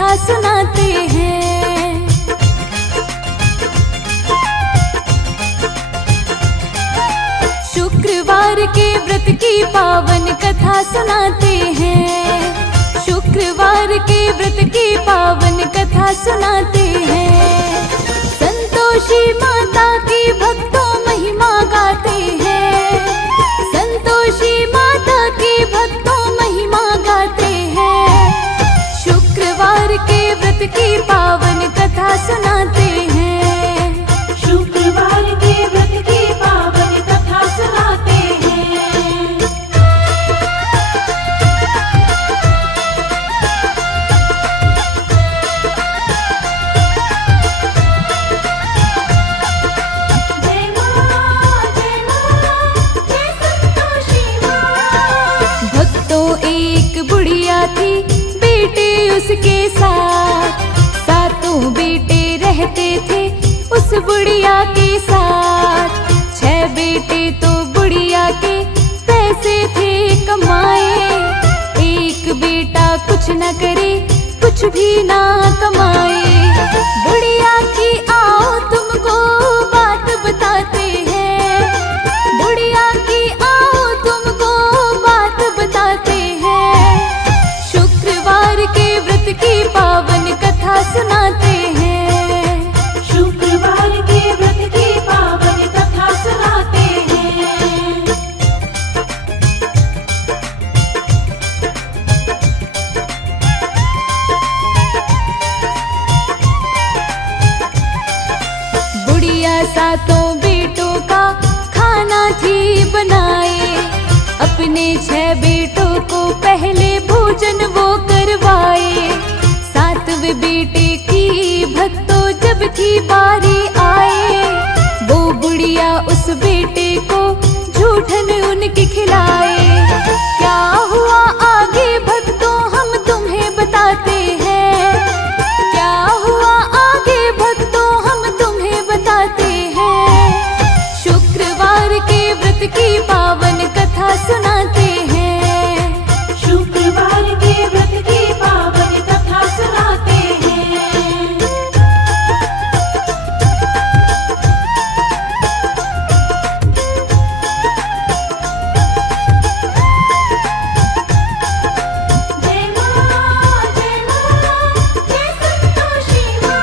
कथा सुनाते हैं। शुक्रवार के व्रत की पावन कथा सुनाते हैं। शुक्रवार के व्रत की पावन कथा सुनाते हैं। संतोषी माता की भक्तों महिमा गाते हैं। संतोषी माता की भक्तों महिमा गाते हैं। शुक्रवार के व्रत की पावन कथा सुनाते हैं। शुक्रवार के व्रत की पावन कथा सुनाते हैं। जय मां जय मां जय संतोषी मां। भक्तों एक बुढ़िया थी, बेटे उसके साथ। सातों बेटे रहते थे उस बुढ़िया के साथ। 6 बेटे तो बुढ़िया के पैसे थे कमाए। एक बेटा कुछ न करे, कुछ भी ना कमाए। बुढ़िया की आओ तुमको बात बताते हैं। बुढ़िया की आओ तुमको बात बताते हैं। शुक्रवार के व्रत की पावन कथा सुनाते हैं। शुक्रवार के व्रत की पावन कथा सुनाते हैं। बुढ़िया सातों बेटों का खाना थी बनाए। अपने 6 बेटों को पहले भोजन वो करवाए। 7वें बेटे की भक्तों जब थी बारी आए, वो बुढ़िया उस बेटे को झूठन उनके खिलाए। क्या हुआ आगे भक्तों हम तुम्हें बताते हैं। क्या हुआ आगे भक्तों हम तुम्हें बताते हैं। शुक्रवार के व्रत की पावन कथा सुनाते हैं। शुक्रवार के व्रत की पावन कथा सुनाते हैं। जय मां जय संतोषी मां।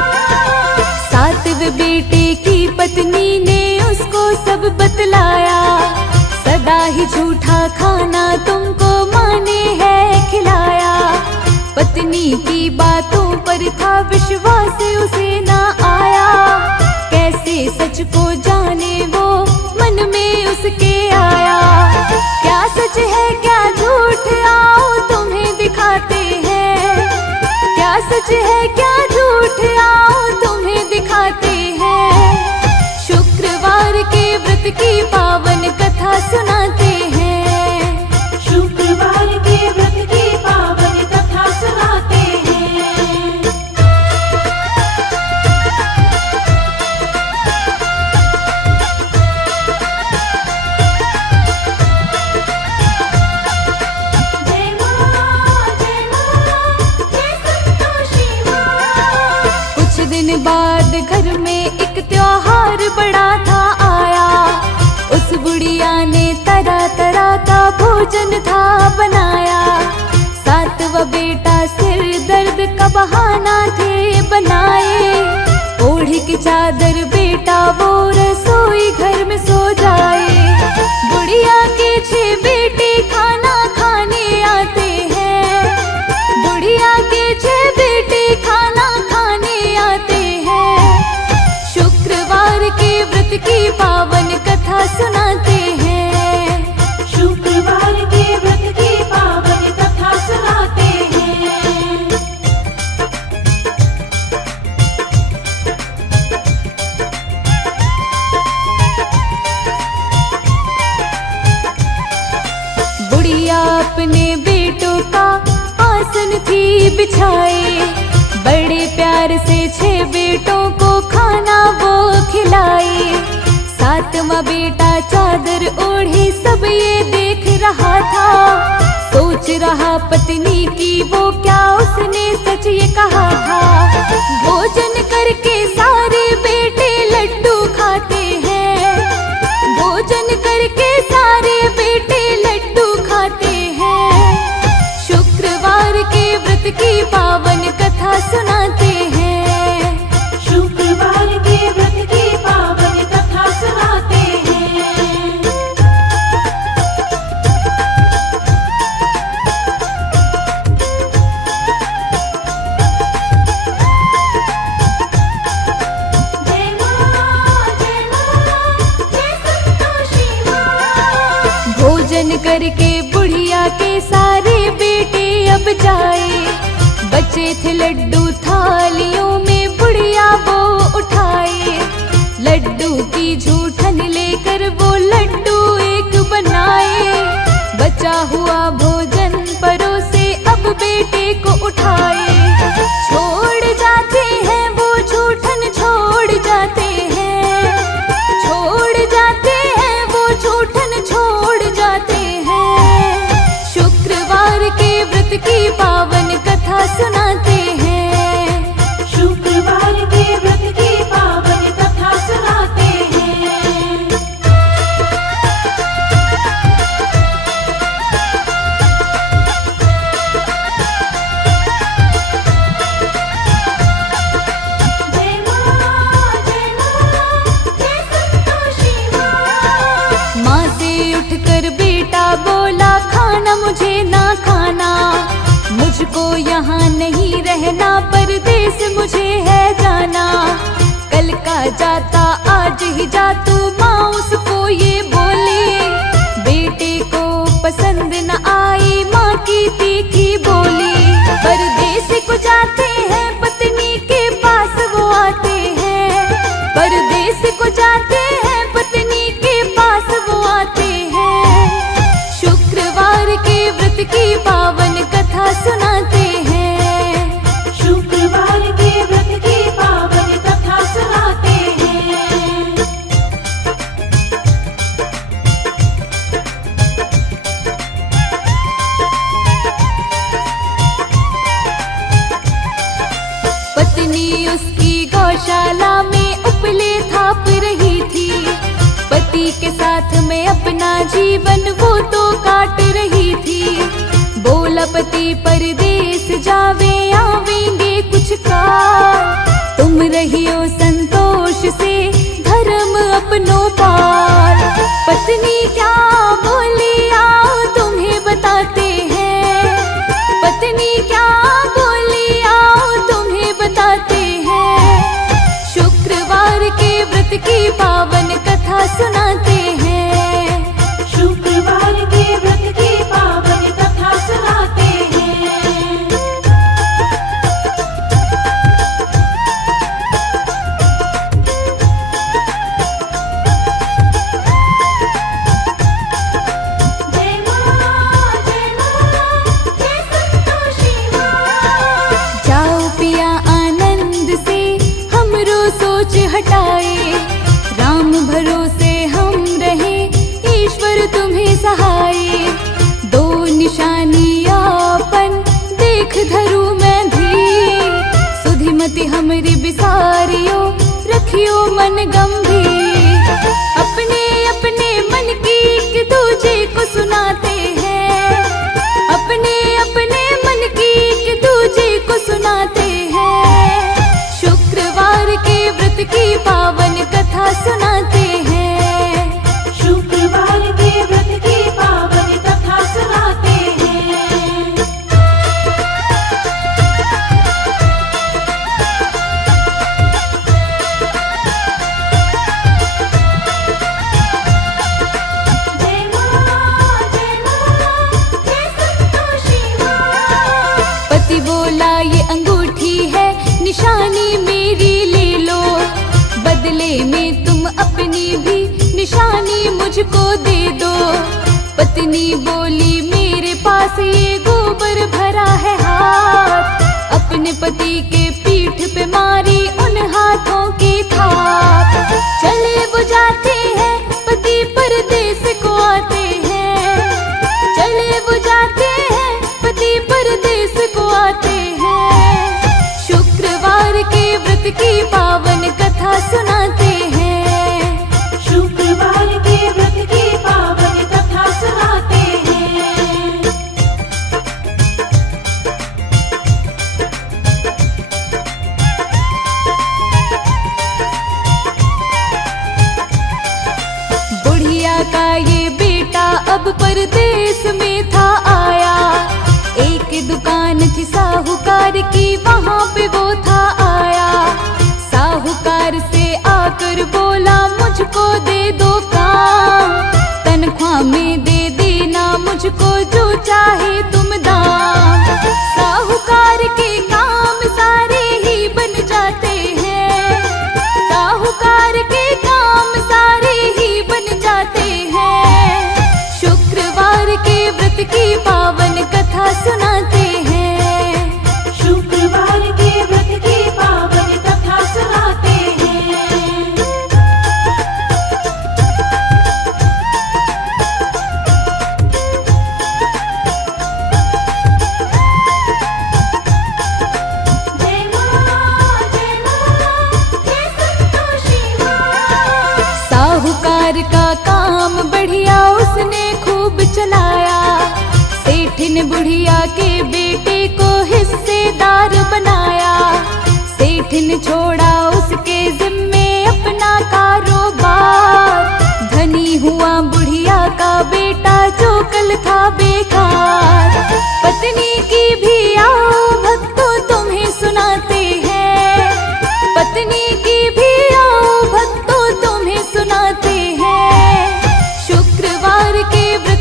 7वें बेटे की पत्नी ने उसको सब बतलाया। सदा ही झूठा खाना तुमको माँ ने है खिलाया। पत्नी की बातों पर था विश्वास उसे ना आया। कैसे सच को जाने वो मन में उसके आया। क्या सच है क्या झूठ आओ तुम्हें दिखाते हैं। क्या सच है क्या झूठ आओ तुम्हें दिखाते हैं। शुक्रवार के व्रत की पावन कथा सुनाते हैं। शुक्रवार के व्रत की पावन कथा सुनाते हैं। जय मां जय संतोषी मां। कुछ दिन बाद घर में एक त्योहार बड़ा था आया। उस बुढ़िया ने तरह तरह का भोजन था बनाया। 7वां बेटा सिर दर्द का बहाना थे बनाए। ओढ़ की चादर बेटा वो रसोई घर में सो जाए। बुढ़िया के 6 बेटे खाना खाने आते हैं। बुढ़िया के 6 बेटे खाना खाने आते हैं। शुक्रवार के व्रत की पावन कथा सुनाते हैं। शुक्रवार के व्रत की पावन कथा सुनाते हैं। बुढ़िया अपने बेटों का आसन थी बिछाए। बड़े प्यार से 6 बेटों को खाना वो खिलाए। 7 सातवां बेटा चादर ओढ़े सब ये देख रहा था। सोच रहा पत्नी की वो क्या उसने सच ये कहा था। भोजन करके सारे बेटे लड्डू खाते हैं, भोजन करके सारे बेटे लड्डू खाते हैं। शुक्रवार के व्रत की पावन कथा सुनाते हैं, शुक्रवार के व्रत की पावन कथा सुनाते हैं। जय मां जय संतोषी मां। भोजन करके बुढ़िया के सारे बेटे अब जाए। बचे थे लड्डू थालियों में बुढ़िया वो उठाए। लड्डू की झूठन लेकर वो लड्डू एक बनाए। बचा हुआ भोजन परोसे अब बेटे को उठाए। छोड़ जाते हैं वो झूठन छोड़ जाते हैं, छोड़ जाते हैं वो झूठन छोड़ जाते हैं। शुक्रवार के व्रत की पावन कथा सुनाते हैं, शुक्रवार के व्रत की पावन कथा सुनाते हैं। जय मां जय संतोषी मां। माँ से उठकर बेटा बोला खाना मुझे ना खाना। मुझको यहाँ नहीं रहना परदेस मुझे है जाना। कल का जाता आज ही जा तू, माँ उसको ये बोली। बेटे को पसंद न आई माँ की तीखी बोली। परदेस को जाते हैं पत्नी के पास वो आते हैं, परदेस को जाते हैं पत्नी के पास वो आते हैं। शुक्रवार के व्रत की पावन कथा सुनाते हैं, शुक्रवार के व्रत की पावन कथा सुनाते हैं। पत्नी उसकी गौशाला में उपले थाप रही थी। पति के साथ में अपना जीवन वो तो काट रही थी। बोला पति परदेस जावे आवेंगे कुछ काल। तुम रहियो संतोष से धर्म अपनों पार। पत्नी क्या बोली आओ तुम्हें बताते हैं, पत्नी क्या बोली आओ तुम्हें बताते हैं। शुक्रवार के व्रत की पावन कथा सुनाते हैं, शुक्रवार के व्रत की पावन कथा सुनाते हैं। जय मां जय संतोषी मां। जाओ पिया आनंद से हमरो सोच हटाए। राम भरोसे हम रहे ईश्वर तुम्हें सहाय। दो निशानी आपन देख धरू मैं भी। सुधिमति हमरी बिसारियो रखियो मन गंभीर। अपने अपने मन की एक दूजे को सुनाते हैं, अपने अपने मन की एक दूजे को सुनाते हैं। शुक्रवार के व्रत की पावन कथा सुनाते हैं, शुक्रवार के व्रत की पावन कथा सुनाते हैं। जय मां जय संतोषी मां। पति बोला ये अंगूठी है निशानी मेरी ले लो। बदले में तुम अपनी भी निशानी मुझको दे दो। पत्नी बोली मेरे पास ये गोबर भरा है हाथ। अपने पति के पीठ पे मारी उन हाथों की थाप। चले वो जाते हैं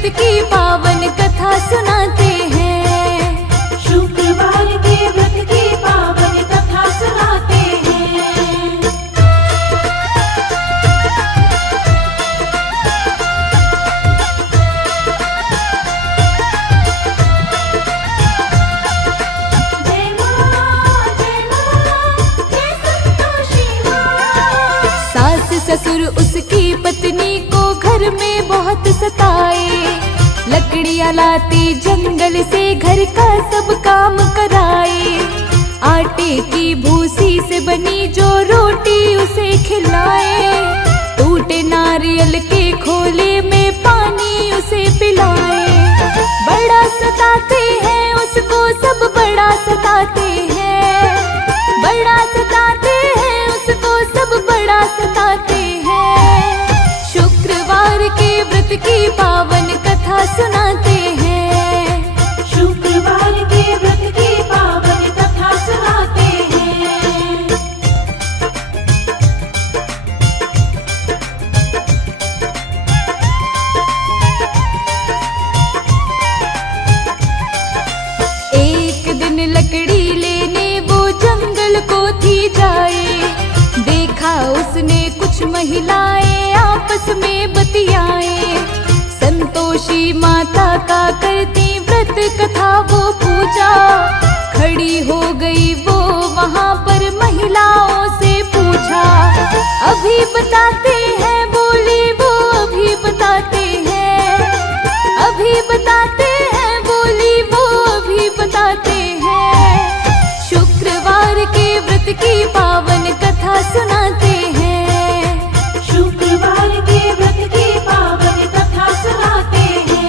व्रत की पावन कथा सुनाते हैं। शुक्रवार के व्रत की पावन कथा सुनाते हैं। जय मां जय संतोषी मां। सास ससुर उसकी पत्नी को घर में बहुत सताए, लकड़ियां लाती जंगल से घर का सब काम कराए। आटे की भूसी से बनी जो रोटी उसे खिलाए, टूटे नारियल के खोले में पानी उसे पिलाए। बड़ा सताते हैं उसको सब, बड़ा सताते हैं, बड़ा सताते हैं उसको सब, बड़ा सताते हैं। शुक्रवार के व्रत की पावन कथा सुनाते हैं। शुक्रवार के व्रत की पावन कथा सुनाते हैं। एक दिन लकड़ी लेने वो जंगल को थी जाए, देखा उसने कुछ महिलाएं आपस में बतियाए। संतोषी माता का करती व्रत कथा वो पूजा, खड़ी हो गई वो वहां पर महिलाओं से पूछा। अभी बताते हैं बोली वो, अभी बताते हैं, अभी बताते हैं बोली वो, अभी बताते हैं। शुक्रवार के व्रत की पावन कथा सुनाते हैं। शुक्रवार के व्रत की पावन कथा सुनाते हैं।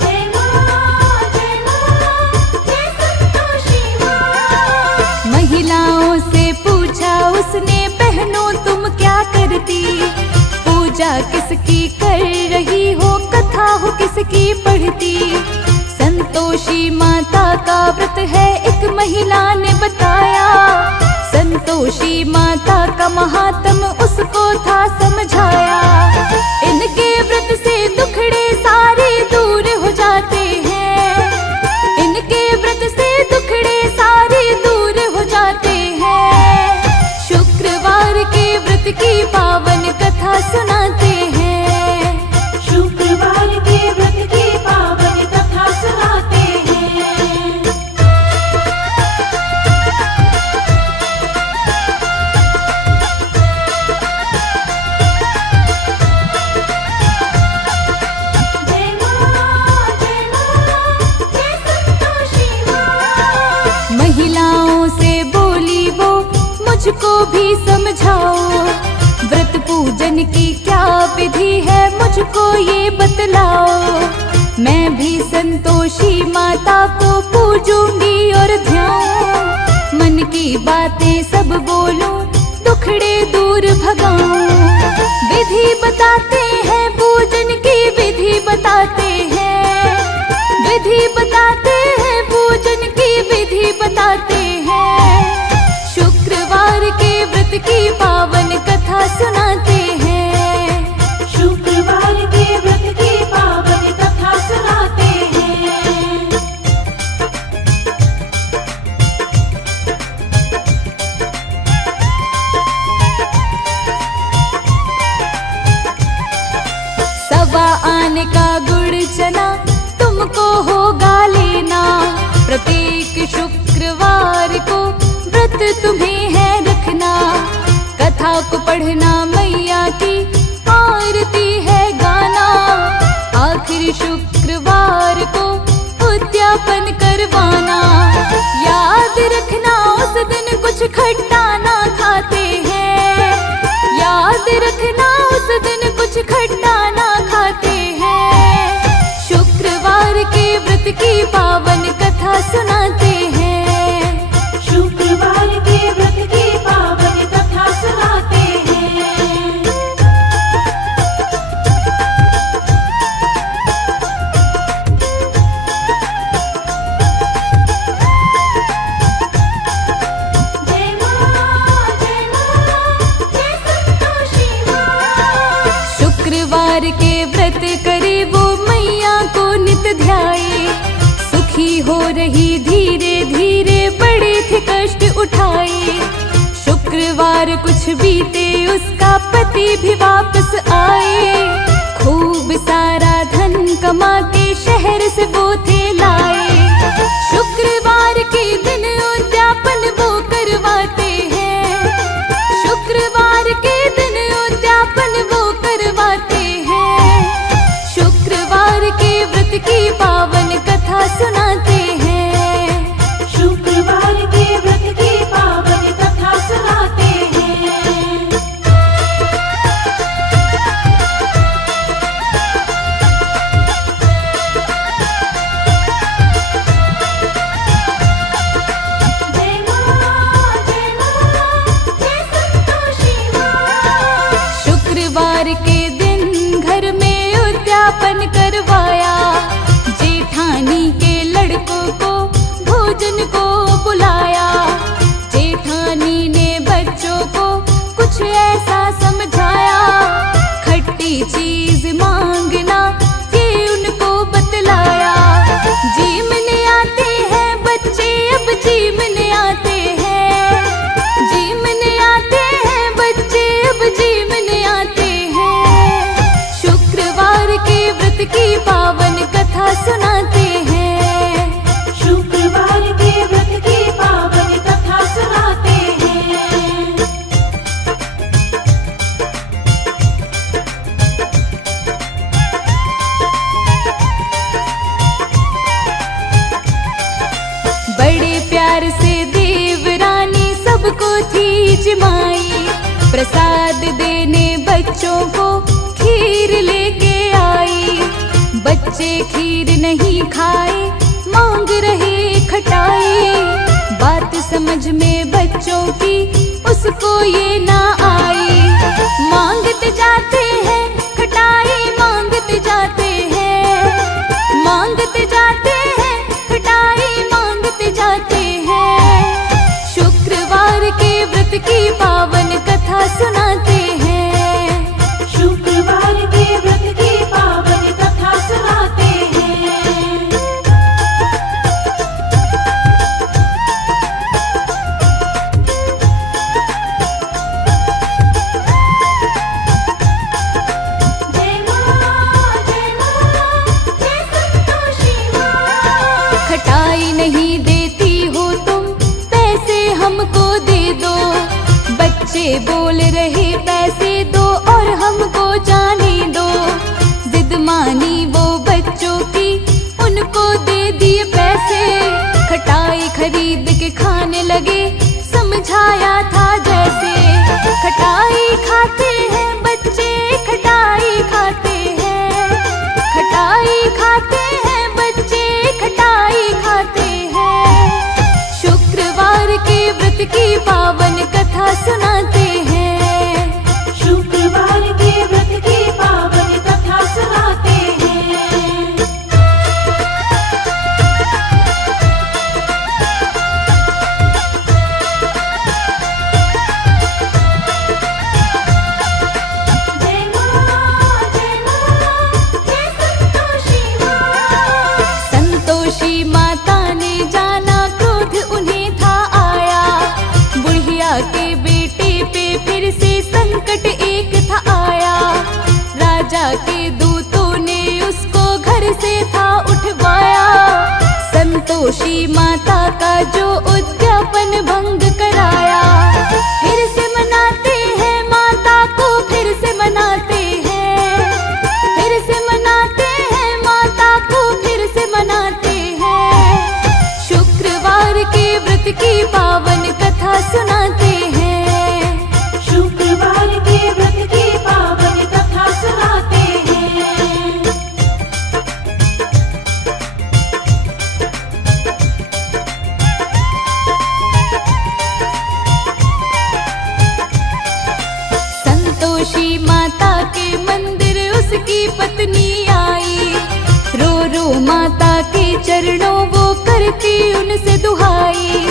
जय मां जय संतोषी मां। महिलाओं से पूछा उसने, बहनों तुम क्या करती, पूजा किसकी कर रही हो, कथा हो किसकी पढ़ती। संतोषी माता का व्रत है एक महिला ने बताया, संतोषी माता का महात्म उसको था समझाया। इनके व्रत से दुखड़े सारे दूर हो जाते हैं, इनके व्रत से दुखड़े सारे दूर हो जाते हैं। शुक्रवार के व्रत की पावन कथा सुनाते हैं। शुक्रवार के व्रत की पावन कथा सुनाते हैं। जय मां जय संतोषी मां। महिलाओं से बोली वो, मुझको भी समझाओ, व्रत पूजन की क्या विधि है मुझको ये बतलाओ। मैं भी संतोषी माता को पूजूंगी और ध्याऊं, मन की बातें सब बोलूं, दुखड़े दूर भगाऊं। विधि बताते हैं पूजन की, विधि बताते हैं, विधि बताते हैं पूजन की, विधि बताते हैं। शुक्रवार के व्रत की पावन कथा सुनाते हैं। शुक्रवार के व्रत की पावन कथा सुनाते हैं। सवा आने का गुड़ चना तुमको होगा लेना, प्रत्येक शुक्रवार को व्रत तुम्हें है रखना। कथा को पढ़ना, मैया की आरती है गाना, आखिरी शुक्रवार को उद्यापन करवाना। याद रखना उस दिन कुछ खट्टा ना खाते हैं, याद रखना उस दिन कुछ खट्टा ना खाते हैं। शुक्रवार के व्रत की पावन कथा सुनाते हैं। शुक्रवार के व्रत की पावन कथा सुनाते हैं। हो रही धीरे धीरे, बड़े थे कष्ट उठाए। शुक्रवार कुछ बीते उसका पति भी वापस आए। खूब सारा धन कमा के शहर से वो थे लाए। शुक्रवार के दिन उद्यापन वो करवाते हैं। शुक्रवार के दिन उद्यापन वो करवाते हैं। शुक्रवार के व्रत की पावन कथा सुनाते हैं। शुक्रवार के व्रत की पावन कथा सुनाते हैं। जय मां जय मां जय संतोषी मां। शुक्रवार के दिन घर में उद्यापन करवाया। जेठानी के लड़कों को भोजन को बुलाया। जेठानी ने बच्चों को कुछ ऐसा समझाया। खट्टी चीज मांगना ये उनको बतलाया। जीमने आते हैं बच्चे अब जीमने आते हैं। जीमने आते हैं बच्चे अब जीमने आते हैं। शुक्रवार के व्रत की पावन कथा सुनाते हैं। शुक्रवार के व्रत की पावन कथा सुनाते हैं। बड़े प्यार से देवरानी सबको थी जिमाई। प्रसाद देने बच्चों को खीर लेके आई। बच्चे खीर नहीं खाए, मांग रहे खटाई। बात समझ में बच्चों की उसको ये ना आई। मांगते जाते हैं खटाई, मांगते जाते हैं। मांगते जाते हैं खटाई, मांगते जाते हैं। शुक्रवार के व्रत की पावन कथा सुनाते हैं। शुक्रवार के व्रत की पावन कथा सुनाते हैं। जय मां जय संतोषी मां। खटाई नहीं देती हो तुम, पैसे हमको दे दो। बच्चे बोल रहे पैसे दो और हमको जाने दो। जिद मानी वो बच्चों की, उनको दे दिए पैसे। खटाई खरीद के खाने लगे, समझाया था जैसे। खटाई खाते हैं बच्चे, खटाई खाते हैं। खटाई खाते हैं बच्चे, खटाई खाते हैं। शुक्रवार के व्रत की पावन कथा सुनाते हैं। शुक्रवार के व्रत की पावन कथा सुनाते हैं। जय मां जय संतोषी मां। संतोषी माता ने जाना क्रोध उन्हें था आया। बुढ़िया के बेटे पे फिर से संकट एक था आया। राजा के दूतों ने उसको घर से था उठवाया। संतोषी माता का जो उद्यापन भंग कराया। फिर से मनाते हैं माता को, फिर से मनाते हैं। फिर से मनाते हैं माता को, फिर से मनाते हैं। शुक्रवार के व्रत की पावन कथा सुनाते हैं। शुक्रवार के व्रत की पावन कथा सुनाते हैं। संतोषी माता के मंदिर उसकी पत्नी आई। रो रो माता के चरणों वो करती उनसे दुहाई।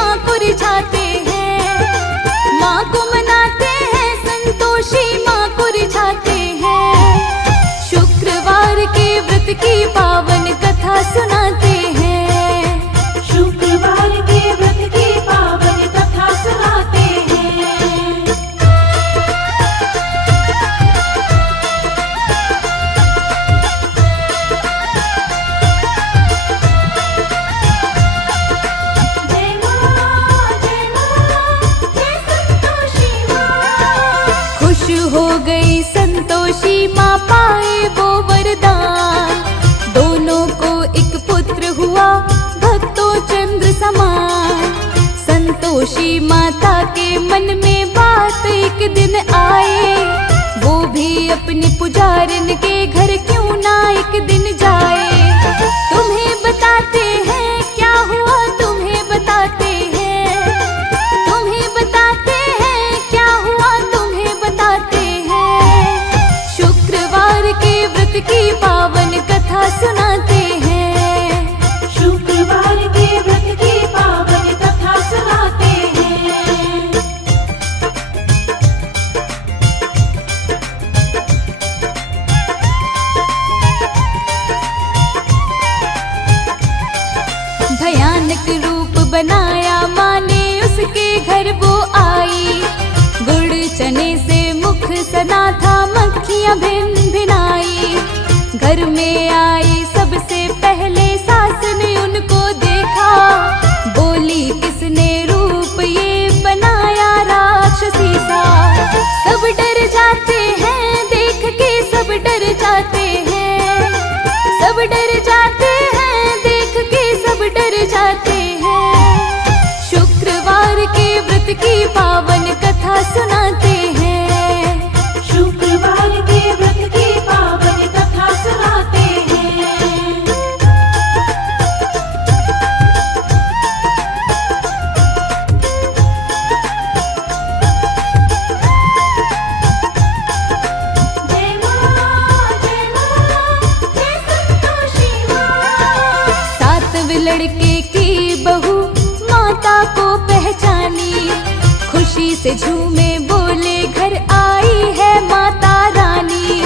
माँ को रिझाते हैं, माँ को मनाते हैं, संतोषी माँ को रिझाते हैं। शुक्रवार के व्रत की पावन कथा सुनाते हैं, शुक्रवार के व्रत की पावन कथा सुनाते हैं। जय माँ जय संतोषी माँ। खुश हो गई संतोषी माँ, पाए वो वरदान। दोनों को एक पुत्र हुआ, भक्तों चंद्र समान। संतोषी माता के मन में बात एक दिन आए, वो भी अपने पुजारन के घर क्यों ना एक दिन जाए। तुम्हें बताते हैं क्या हुआ, तुम्हें बताते हैं, तुम्हें बताते हैं क्या हुआ, तुम्हें बताते हैं। शुक्रवार के व्रत की पावन कथा सुनाते हैं, शुक्रवार के व्रत की पावन कथा सुनाते हैं। भयानक रूप बनाया माँ ने, उसके घर वो आई। गुड़ चने से मुख सना था, मक्खियाँ भिन भिनाई। घर में आई सबसे पहले सास ने उनको देखा, बोली किसने रूप ये बनाया राक्षसी सा। सब डर जाते हैं देख के, सब डर जाते हैं, सब डर जाते हैं देख के, सब डर जाते हैं। शुक्रवार के व्रत की पावन कथा सुनाते हैं, शुक्रवार के व्रत की पावन कथा सुनाते हैं। जय माँ जय संतोषी माँ। सातवें लड़के की बहू माता को पहचानी। खुशी से झूमे बोले घर आई है माता रानी।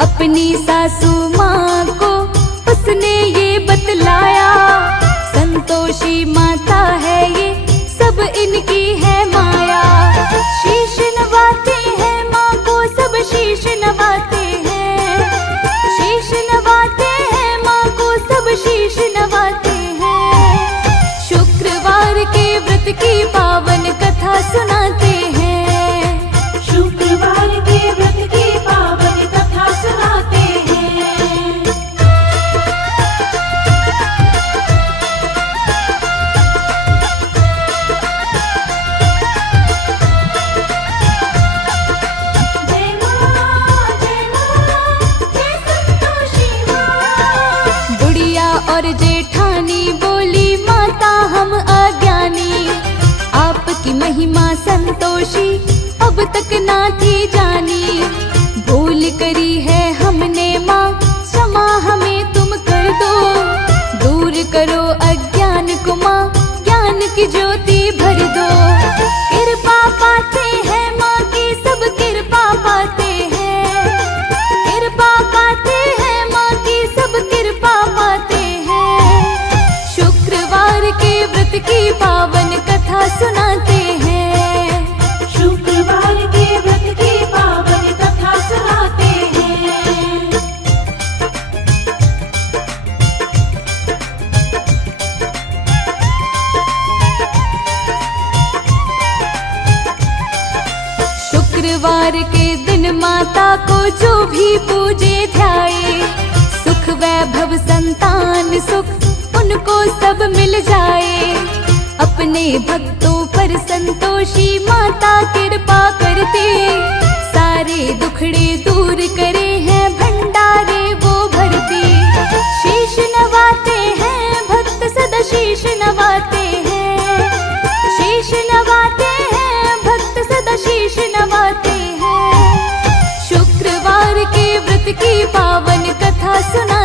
अपनी सासू माँ को उसने ये बतलाया, संतोषी माता है ये, सब इनकी है माया। शीश नवाते हैं माँ को, सब शीश नवाते हैं, शीश नवाते हैं माँ को, सब शीश नवाते हैं। शुक्रवार के व्रत की पावन कथा सुनाते हैं, शुक्रवार के व्रत की पावन कथा सुनाते हैं। जय माँ जय संतोषी माँ। बुढ़िया और जेठानी बोली माता हम अज्ञानी। आपकी महिमा संतोषी अब तक ना थी जानी। भूल करी है हमने माँ, क्षमा हमें तुम कर दो। दूर करो अज्ञान को माँ, ज्ञान की ज्योति भर दो। कृपा पाते हैं माँ की, सब कृपा पाते हैं, कृपा पाते हैं माँ की, सब कृपा पाते हैं। शुक्रवार के व्रत की पावन कथा सुनाते हैं, शुक्रवार के व्रत की पावन कथा सुनाते हैं। शुक्रवार के दिन माता को जो भी पूजे ध्याए, सुख वैभव संतान सुख उनको सब मिल जाए। अपने भक्तों पर संतोषी माता कृपा करती, सारे दुखड़े दूर करे हैं, भंडारे वो भरती। शीश नवाते हैं भक्त सदा शीश नवाते हैं, शीश नवाते हैं भक्त सदा शीश नवाते हैं। शुक्रवार के व्रत की पावन कथा सुना